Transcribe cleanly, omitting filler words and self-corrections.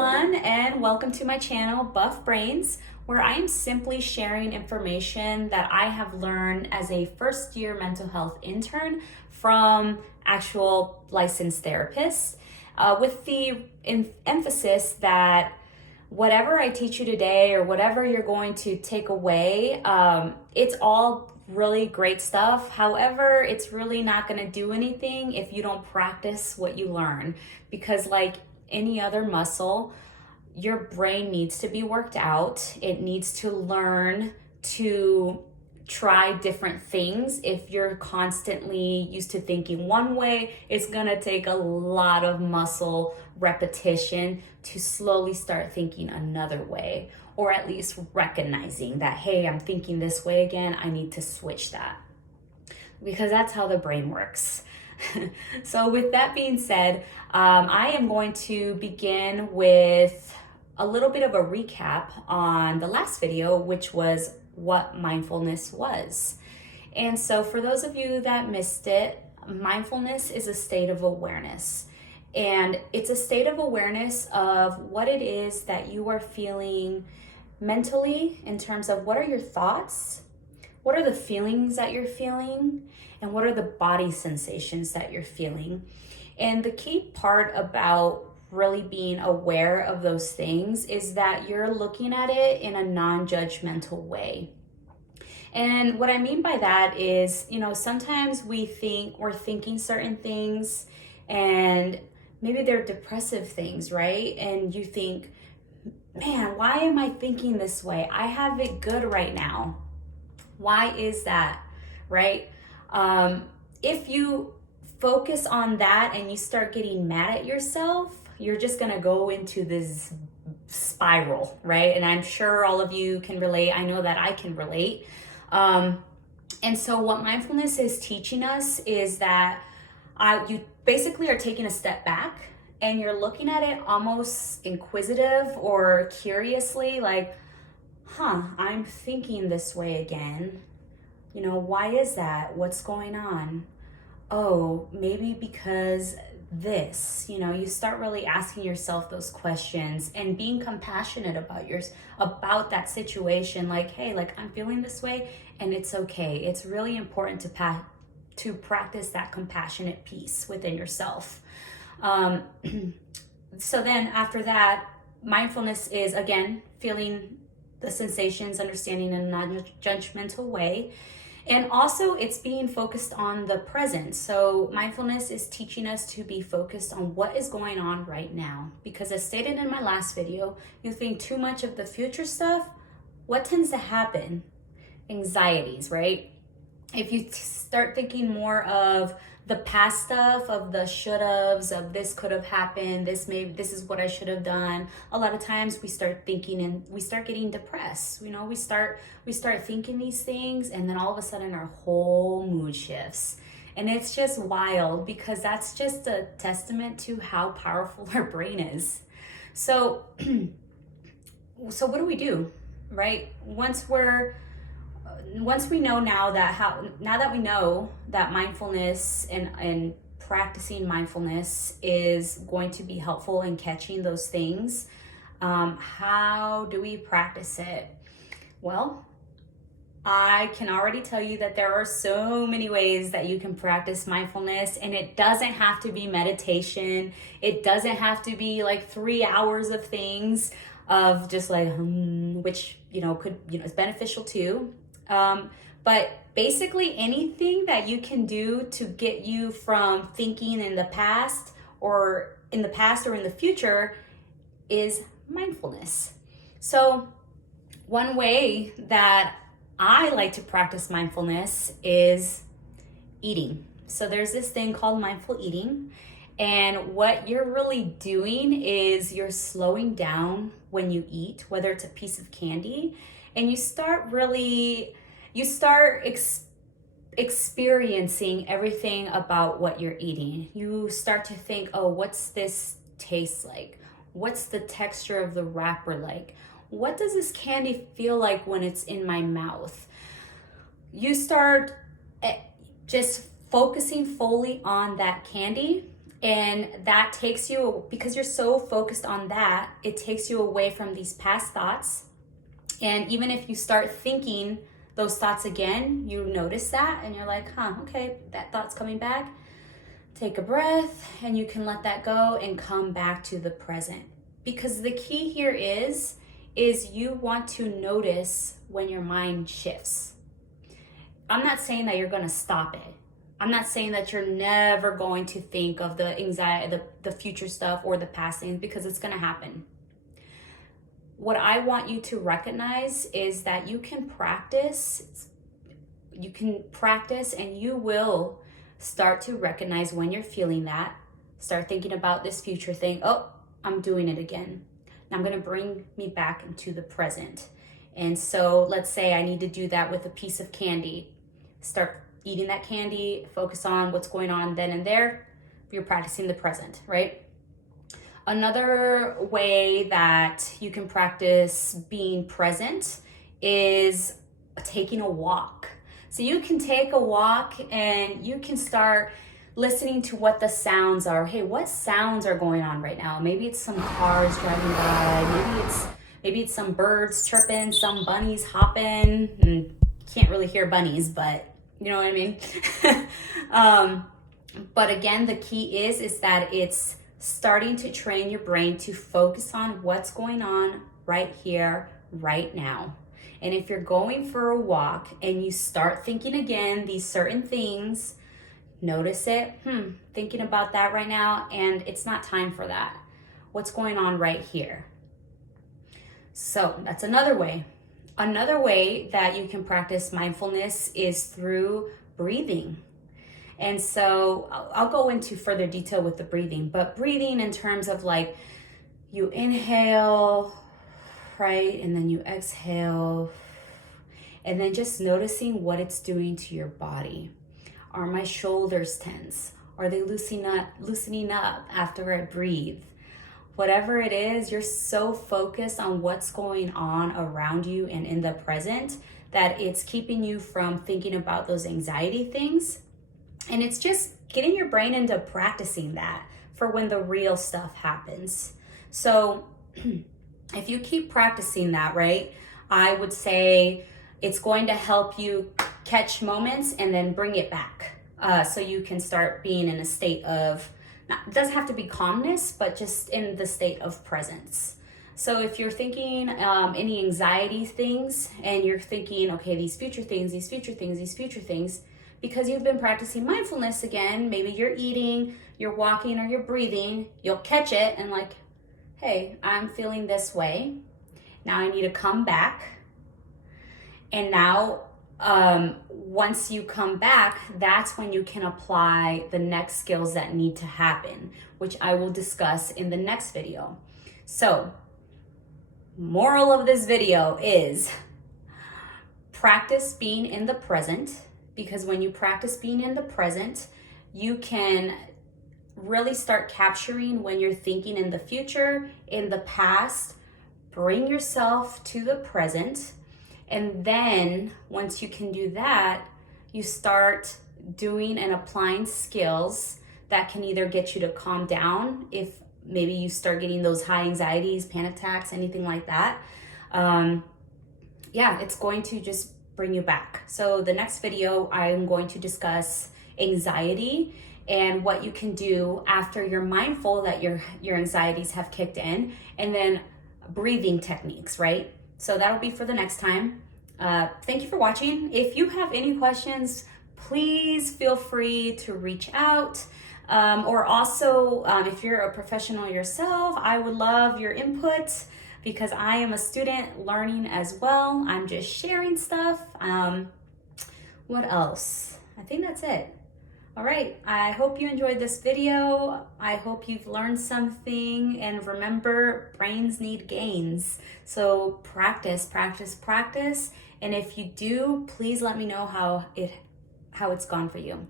everyone, and welcome to my channel, Buff Brains, where I am simply sharing information that I have learned as a first-year mental health intern from actual licensed therapists, with the emphasis that whatever I teach you today or whatever you're going to take away, it's all really great stuff. However, it's really not going to do anything if you don't practice what you learn, because like any other muscle, your brain needs to be worked out. It needs to learn to try different things. If you're constantly used to thinking one way, it's gonna take a lot of muscle repetition to slowly start thinking another way, or at least recognizing that, hey, I'm thinking this way again, I need to switch that, because that's how the brain works. So with that being said, I am going to begin with a little bit of a recap on the last video, which was what mindfulness was. And so for those of you that missed it, mindfulness is a state of awareness. And it's a state of awareness of what it is that you are feeling mentally, in terms of what are your thoughts, what are the feelings that you're feeling, and what are the body sensations that you're feeling. And the key part about really being aware of those things is that you're looking at it in a non-judgmental way. And what I mean by that is, sometimes we think we're thinking certain things, and maybe they're depressive things, right? And you think, man, why am I thinking this way? I have it good right now. Why is that, right? If you focus on that and you start getting mad at yourself, you're just gonna go into this spiral, right? And I'm sure all of you can relate. I know that I can relate. And so what mindfulness is teaching us is that you basically are taking a step back and you're looking at it almost inquisitive or curiously, like, I'm thinking this way again. Why is that? What's going on? Oh, maybe because this, you start really asking yourself those questions and being compassionate about that situation. Like, hey, I'm feeling this way and it's okay. It's really important to practice that compassionate piece within yourself. So then after that, mindfulness is, again, feeling the sensations, understanding in a non-judgmental way. And also it's being focused on the present. So mindfulness is teaching us to be focused on what is going on right now. Because as stated in my last video, you think too much of the future stuff, what tends to happen? Anxieties, right? If you start thinking more of the past stuff, of the should-haves, of this could have happened, this is what I should have done, a lot of times we start thinking and we start getting depressed. We start thinking these things, and then all of a sudden our whole mood shifts. And it's just wild, because that's just a testament to how powerful our brain is. So what do we do, right? Once we know now that we know that mindfulness and practicing mindfulness is going to be helpful in catching those things, how do we practice it? Well, I can already tell you that there are so many ways that you can practice mindfulness, and it doesn't have to be meditation. It doesn't have to be 3 hours of things of just which, is beneficial too. But basically anything that you can do to get you from thinking in the past or in the future is mindfulness. So one way that I like to practice mindfulness is eating. So there's this thing called mindful eating. And what you're really doing is you're slowing down when you eat, whether it's a piece of candy, and you start experiencing everything about what you're eating. You start to think, oh, what's this taste like? What's the texture of the wrapper like? What does this candy feel like when it's in my mouth? You start just focusing fully on that candy And that takes you, because you're so focused on that, it takes you away from these past thoughts. And even if you start thinking those thoughts again, you notice that and you're like, okay, that thought's coming back. Take a breath and you can let that go and come back to the present. Because the key here is you want to notice when your mind shifts. I'm not saying that you're going to stop it. I'm not saying that you're never going to think of the anxiety, the future stuff or the past things, because it's going to happen. What I want you to recognize is that you can practice and you will start to recognize when you're feeling that. Start thinking about this future thing. Oh, I'm doing it again. Now I'm going to bring me back into the present. And so let's say I need to do that with a piece of candy. Start eating that candy, focus on what's going on then and there. You're practicing the present, right? Another way that you can practice being present is taking a walk. So you can take a walk and you can start listening to what the sounds are. Hey, what sounds are going on right now? Maybe it's some cars driving by. Maybe it's some birds chirping, some bunnies hopping. And can't really hear bunnies, but you know what I mean? But again, the key is that it's starting to train your brain to focus on what's going on right here, right now. And if you're going for a walk and you start thinking again these certain things, notice it. Thinking about that right now, and it's not time for that. What's going on right here? So that's another way. Another way that you can practice mindfulness is through breathing. And so I'll go into further detail with the breathing, but breathing in terms of like you inhale, right? And then you exhale, and then just noticing what it's doing to your body. Are my shoulders tense? Are they loosening up after I breathe? Whatever it is, you're so focused on what's going on around you and in the present that it's keeping you from thinking about those anxiety things. And it's just getting your brain into practicing that for when the real stuff happens. So if you keep practicing that, right, I would say it's going to help you catch moments and then bring it back. So you can start being in a state of, it doesn't have to be calmness, but just in the state of presence. So if you're thinking any anxiety things and you're thinking, okay, these future things, because you've been practicing mindfulness again, maybe you're eating, you're walking, or you're breathing, you'll catch it and like, hey, I'm feeling this way. Now I need to come back. And now, once you come back, that's when you can apply the next skills that need to happen, which I will discuss in the next video. So, moral of this video is practice being in the present, because when you practice being in the present, you can really start capturing when you're thinking in the future, in the past. Bring yourself to the present. And then once you can do that, you start doing and applying skills that can either get you to calm down if maybe you start getting those high anxieties, panic attacks, anything like that. It's going to just bring you back. So the next video, I'm going to discuss anxiety and what you can do after you're mindful that your anxieties have kicked in, and then breathing techniques, right? So that'll be for the next time. Thank you for watching. If you have any questions, please feel free to reach out. Or also, if you're a professional yourself, I would love your input because I am a student learning as well. I'm just sharing stuff. What else? I think that's it. All right, I hope you enjoyed this video. I hope you've learned something, and remember, brains need gains. So practice, practice, practice. And if you do, please let me know how it's gone for you.